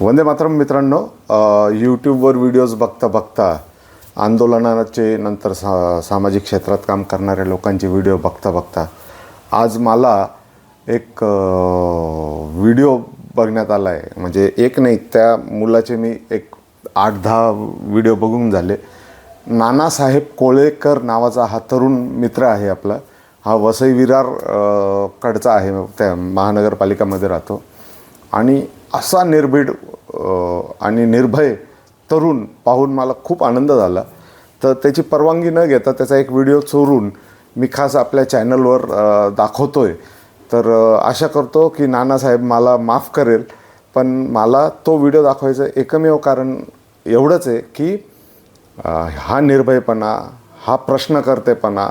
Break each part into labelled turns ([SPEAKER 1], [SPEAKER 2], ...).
[SPEAKER 1] वंदे मातरम मित्रांनो यूट्यूबवर व्हिडिओज बघता बघता आंदोलनाचे नंतर सा सामाजिक क्षेत्रात काम करणाऱ्या लोकांचे व्हिडिओ बघता बघता आज मला एक व्हिडिओ बघण्यात आला आहे म्हणजे एक नाही त्या मुलाचे मी एक आठ दहा व्हिडिओ बघून झाले. नानासाहेब कोळेकर नावाचा हा तरुण मित्र आहे आपला. हा वसई विरार कडचा आहे त्या महानगरपालिकामध्ये राहतो. आणि असा निर्भीड आणि निर्भय तरुण पाहून मला खूप आनंद झाला. तर त्याची परवानगी न घेता त्याचा एक व्हिडिओ चोरून मी खास आपल्या चॅनलवर दाखवतो आहे तर आशा करतो की नानासाहेब मला माफ करेल पण मला तो व्हिडिओ दाखवायचं एकमेव कारण एवढंच आहे की हा निर्भयपणा हा प्रश्नकर्तेपणा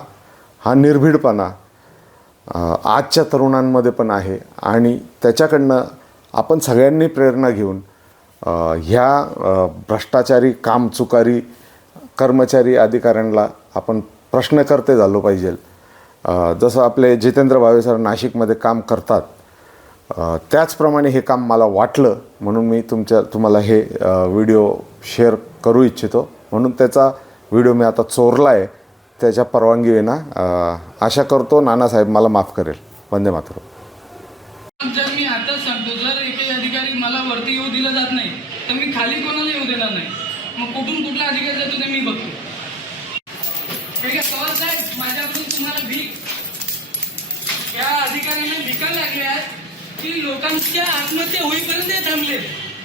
[SPEAKER 1] हा निर्भीडपणा आजच्या तरुणांमध्ये पण आहे आणि त्याच्याकडनं आपण सगळ्यांनी प्रेरणा घेऊन ह्या भ्रष्टाचारी कामचुकारी कर्मचारी अधिकाऱ्यांना आपण प्रश्नकर्ते झालो पाहिजे. जसं आपले जितेंद्र भावे सर नाशिकमध्ये काम करतात त्याचप्रमाणे हे काम मला वाटलं म्हणून मी तुमच्या तुम्हाला हे व्हिडिओ शेअर करू इच्छितो. म्हणून त्याचा व्हिडिओ मी आता चोरला आहे त्याच्या परवानगी विना आशा करतो नानासाहेब मला माफ करेल. वंदे मातरम.
[SPEAKER 2] आताच सांगतो जर एकही अधिकारी मला वरती येऊ दिला जात नाही तर मी खाली कोणाला येऊ देणार नाही? मग कुठून कुठला अधिकारी जातो ते मी बघतो. ठीक आहे साहेब माझ्याकडून तुम्हाला भीक. या अधिकाऱ्यांना भिका लागल्या की लोकांच्या आत्महत्या होईपर्यंत हे थांबले.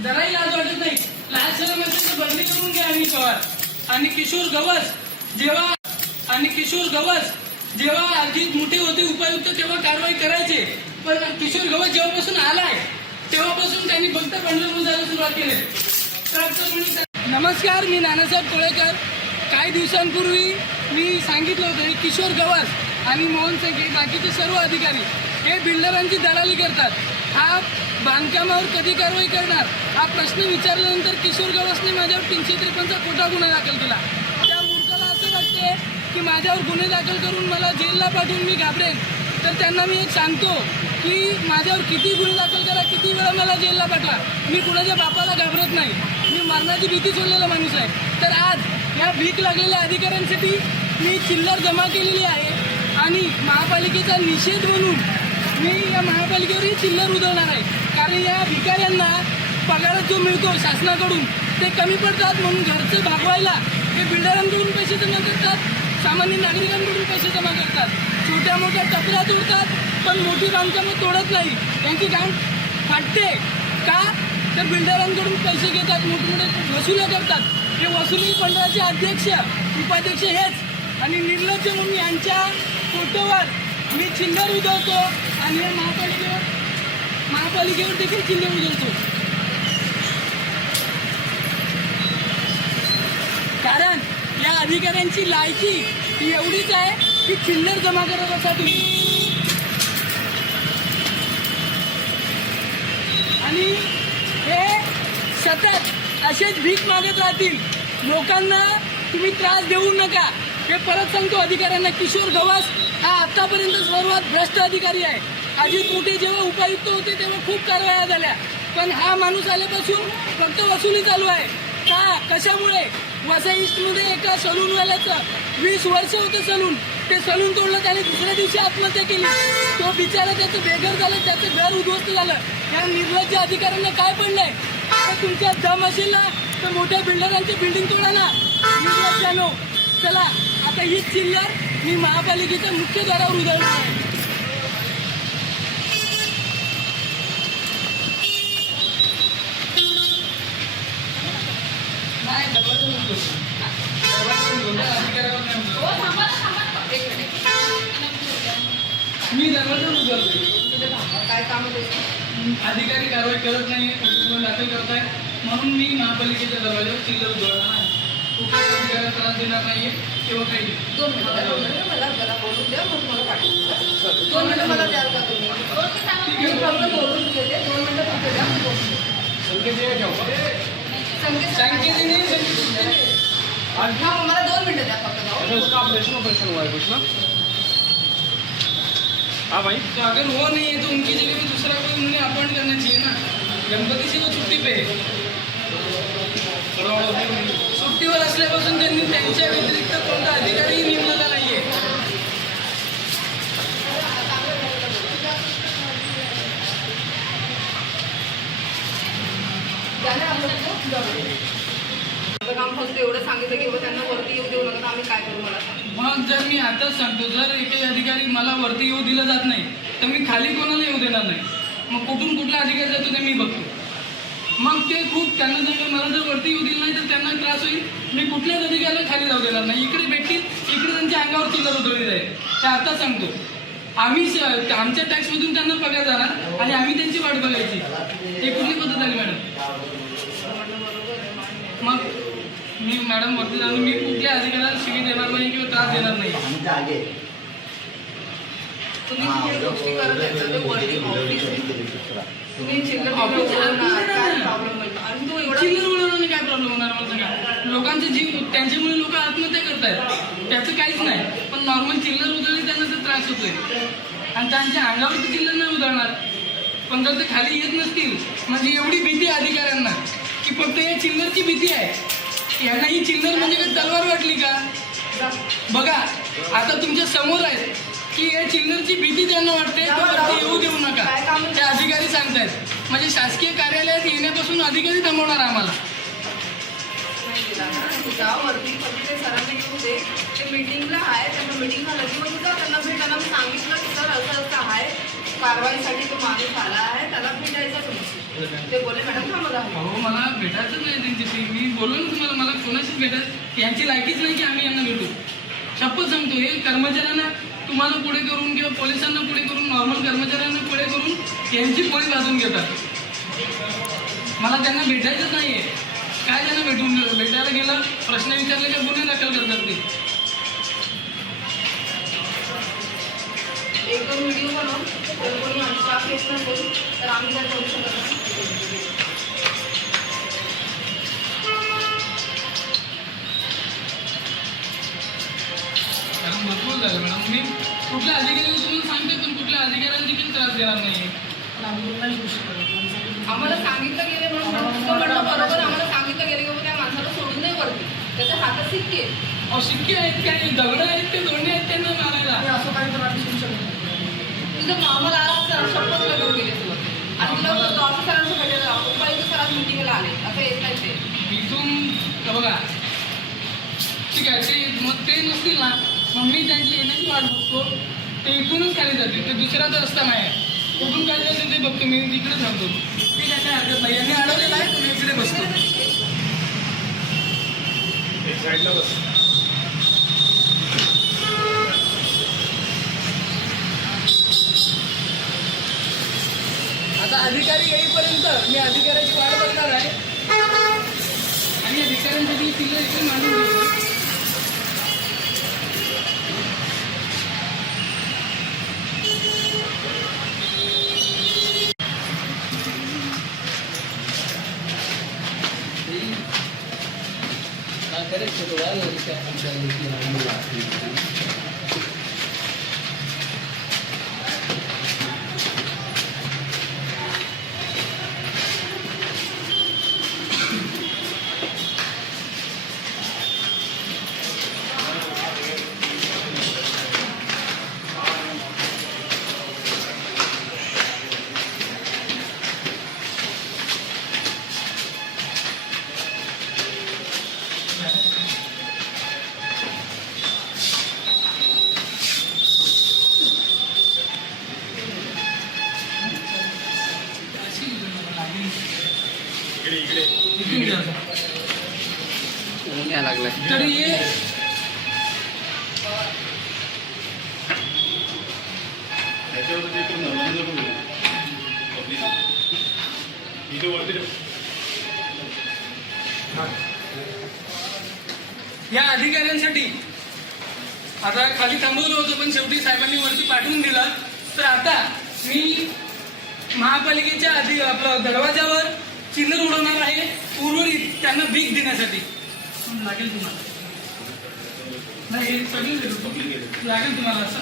[SPEAKER 2] जराही लाज वाटत नाही. लाज शरम म्हणजे बदली करून घ्या आणि पवार. आणि किशोर गवस जेव्हा आणि किशोर गवस जेव्हा अजित मोठे होते उपायुक्त तेव्हा कारवाई करायचे. पण किशोर गवत जेव्हापासून आलाय तेव्हापासून त्यांनी भक्त पंढरपूर जायला सुरुवात केली. तर नमस्कार मी नानासाहेब कोळेकर. काही दिवसांपूर्वी मी सांगितलं होतं की किशोर गवत आणि मोहन संखे बाकीचे सर्व अधिकारी हे बिल्डरांची दलाली करतात. हा बांधकामावर कधी कारवाई करणार? हा प्रश्न विचारल्यानंतर किशोर गवसने माझ्यावर तीनशे त्रेपन्नचा खोटा गुन्हा दाखल केला. त्या मूर्खाला असं वाटते की माझ्यावर गुन्हे दाखल करून मला जेलला पाठवून मी घाबरेन. तर त्यांना मी एक सांगतो की माझ्यावर किती गुन्हे दाखल करा किती वेळा मला जेलला पाठवा. मी कुणाच्या बापाला घाबरत नाही. मी मरणाची भीती सोडलेला माणूस आहे. तर आज या भीक लागलेल्या अधिकाऱ्यांसाठी मी चिल्लर जमा केलेली आहे आणि महापालिकेचा निषेध म्हणून मी या महापालिकेवरही चिल्लर उधळणार आहे. कारण या भिकाऱ्यांना पगार जो मिळतो शासनाकडून ते कमी पडतात म्हणून घरचं भागवायला हे बिल्डरांकडून पैसे जमा करतात. सामान्य नागरिकांकडून पैसे जमा करतात. छोट्या मोठ्या टपऱ्या तोडतात पण मोठी बांधकामं तोडत नाही. त्यांची काम फाटते. का? तर बिल्डरांकडून पैसे घेतात मोठमोठे वसुल्या करतात. हे वसुली मंडळाचे अध्यक्ष उपाध्यक्ष हेच. आणि निर्लज्ज म्हणून यांच्या फोटोवर मी चिल्लर उधळतो आणि हे महापालिकेवर महापालिकेवर देखील चिल्लर उधळतो कारण या अधिकाऱ्यांची लायकी ही एवढीच आहे की चिल्लर जमा करत असा तुम्ही. आणि हे सतत असेच भीक मागत राहतील. लोकांना तुम्ही त्रास देऊ नका. हे परत सांगतो अधिकाऱ्यांना किशोर गवास हा आतापर्यंत सर्वात भ्रष्ट अधिकारी आहे. अजित मोठे जेव्हा उपायुक्त होते तेव्हा खूप कारवाया झाल्या. पण हा माणूस आल्यापासून फक्त वसुली चालू आहे. का? कशामुळे? वसई ईस्टमध्ये एका सलूनवाल्याचं. वीस वर्ष होतं सलून. ते सलून तोडलं त्याने दुसऱ्या दिवशी आत्महत्या केली. तो बिचारा त्याचं बेघर झालं त्याचं घर उद्ध्वस्त झालं. या निर्लज्ज अधिकाऱ्यांना काय पडलंय? तर तुमच्या दम असेल ना तर मोठ्या बिल्डरांची बिल्डिंग तोडा ना. निर्लज्जानो चला आता हीच चिल्लर मी महापालिकेच्या मुख्य दारावर उधळणार आहे नाही दरवाजा उघडतो. दरवाजा उघडतो, अधिकाऱ्यावर नाही उघडत. मी दरवाजा उघडतो
[SPEAKER 3] काय काम
[SPEAKER 2] अधिकारी कारवाई करत नाही दाखल करताय. म्हणून मी महापालिकेच्या दरवाजावर चिल्लर उधळणार नाही. कुठल्याच अधिकाऱ्याला त्रास देणार नाहीये किंवा काही.
[SPEAKER 3] दोन मिनिटं दोन मिनिटं मला जरा बोलून द्या मग मला पाठवून दोन मिनिटं मला द्याल का तुम्ही? बोलून घेते दोन मिनिटं फक्त द्या मग बोलते. संकेत
[SPEAKER 2] सांकेतिने
[SPEAKER 3] मला दोन मिनटं द्या फक्त जाऊ
[SPEAKER 4] उसका ऑपरेशन ऑपरेशन हुआ है कुछ ना हाँ भाई
[SPEAKER 2] तो अगर वो नहीं है तो उनकी जगह पे दूसरा कोई उन्होंने अपॉइंट करना चाहिए ना गणपतीची वो सुट्टी पे सुट्टीवर असल्यापासून त्यांनी त्यांच्या व्यतिरिक्त कोणता अधिकारी खाली कोणाला येऊ देणार नाही. मग कुठून कुठला अधिकार जातो ते मी बघतो. मग ते खूप त्यांना जर मला जर वरती येऊ दिलं नाही तर त्यांना त्रास होईल. मी कुठल्याच अधिकाऱ्याला खाली जाऊ देणार नाही. इकडे भेटतील इकडे त्यांच्या अंगावर चिल्लर उतरली जाईल. ते आता सांगतो. आम्ही आमच्या टॅक्समधून त्यांना पगार जाणार आणि आम्ही त्यांची वाट बघायची. हे कुठली पद्धत आली मॅडम? मग मी मॅडम वरती जाऊन मी कुठल्या अधिकाऱ्याला शिवी देणार नाही किंवा त्रास देणार नाही.
[SPEAKER 3] तुम्ही जी गोष्टी करत आहे ना, ते वरती ऑफिस आहे. तुम्ही चिल्लर आणि तू एवढा
[SPEAKER 2] चिल्लर उडवण्याने काय प्रॉब्लेम होणार मला सांगा लोकांचे जीव त्यांच्यामुळे लोक आत्महत्या करतायत. त्याचं काहीच नाही. पण नॉर्मल चिल्लर उधळली त्यांना तर त्रास होतोय. आणि त्यांच्या अंगावरती चिल्लर नाही उधळणार. पण जर ते खाली येत नसतील म्हणजे एवढी भीती आहे अधिकाऱ्यांना की फक्त या चिल्लरची भीती आहे. यांना ही चिल्लर म्हणजे काय तलवार वाटली का? बघा आता तुमच्यासमोर आहे की या चिल्लरची भीती त्यांना वाटते येऊ देऊ नका. ते अधिकारी सांगतायत. म्हणजे शासकीय कार्यालयात येण्यापासून अधिकारी थांबवणार आम्हाला.
[SPEAKER 3] सरांना येऊ दे. ते मीटिंगला आहे त्यांना मीटिंगला त्यांना भेटायला मी सांगितलं की सर असं असं आहे. कारवाईसाठी तो माणूस आला आहे त्याला भेटायचं ते बोले मॅडम
[SPEAKER 2] अहो मला भेटायचं नाही त्यांच्याशी. मी बोललो ना तुम्हाला मला कोणाशीच भेटायचं? यांची लायकीच नाही की आम्ही यांना भेटू. शपथ सांगतो हे कर्मचाऱ्यांना तुम्हाला पुढे करून किंवा पोलिसांना पुढे करून नॉर्मल कर्मचाऱ्यांना पुढे करून यांची पोळी भाजून घेतात. मला त्यांना भेटायचंच नाहीये. काय त्यांना भेटून भेटायला गेलं प्रश्न विचारले का गुन्हे दाखल करतात ते?
[SPEAKER 3] एक दोन व्हिडिओ बनव जर कोणी स्टाफ येत नसेल तर आम्ही काय करू शकत नाही.
[SPEAKER 2] झालं मॅडम मी कुठल्या अधिकाऱ्याला तुम्हाला सांगते पण कुठल्या अधिकाऱ्याला देखील त्रास देणार नाही
[SPEAKER 3] आम्हाला सांगितलं गेले म्हणून म्हणणं बरोबर आम्हाला सांगितलं गेलं की त्या माणसाला सोडून नाही वरती. त्याच्या हातात आहे
[SPEAKER 2] अहो शिक्के आहेत काय दगड आहेत ते दोन्ही आहेत त्यांना मारायला.
[SPEAKER 3] तुझं आम्हाला आज शपथ घेऊन गेले तुला. आणि तुला ऑफिसरांचं भेटायला उपायुक्त सरांच मिटिंगला आले. असं येत नाही ते.
[SPEAKER 2] इथून बघा. ठीक आहे ते मग ते नसतील ना? मग मी त्यांची येण्याची वाट बघतो. ते इथूनच खाली जातील ते दुसरा तर रस्ता नाही आहे. कुठून खाली जातील ते बघतो. मी तिकडे थांबतो. ठीक आहे काय हरकत नाही. यांनी अडवलेलं आहे तुम्ही इकडे बसतो. आता अधिकारी येईपर्यंत मी अधिकाऱ्याची वाट बघणार आहे. आणि अधिकाऱ्यांसाठी तिला इकडे मांडून natutuwa, yung isa ang siya yung pinakamalaki. तर हे. या अधिकाऱ्यांसाठी आता खाली थांबवलं होतं पण शेवटी साहेबांनी वरती पाठवून दिलं. तर आता मी महापालिकेच्या आधी आपलं दरवाजावर चिल्लर उडवणार आहे उर्वरित त्यांना भीक देण्यासाठी. लागेल तुम्हाला. नाही हे सगळं देतो. लागेल तुम्हाला असं.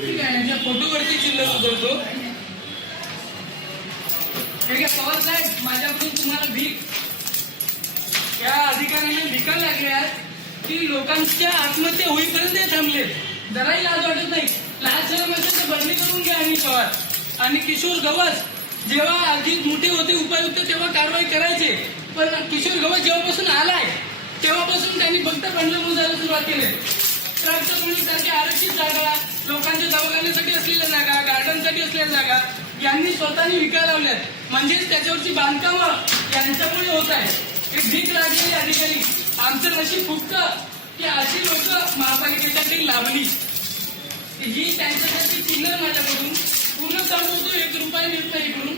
[SPEAKER 2] ठीक आहे यांच्या फोटोवरती चिल्लर उतरतो आहे पवार साहेब माझ्याकडून तुम्हाला भीक. या अधिकाऱ्यांना भिका लागल्या की लोकांच्या आत्महत्या होईपर्यंत ते थांबले जराही लाज वाटत नाही. लाज तर बदली करून घ्या आणि पवार. आणि किशोर गवस जेव्हा अजित मोठे होते उपायुक्त तेव्हा कारवाई करायचे. पण किशोर गवत जेव्हापासून आलाय तेव्हापासून त्यांनी फक्त पंधरा जायला सुरुवात केली. सारख्या आरक्षित जागा लोकांच्या दवाखान्यासाठी असलेल्या जागा गार्डनसाठी असलेल्या जागा यांनी स्वतःनी विकायला लावल्यात. म्हणजेच त्याच्यावरची बांधकामं यांच्यामुळे होत आहे एक भीक लागलेली अधिकारी आमचं नशीब फुटतं की अशी लोक महापालिकेसाठी लाभली ही त्यांच्यासाठी सिग्नल माझ्याकडून. पूर्ण सांगतो एक रुपया मिळत नाही इकडून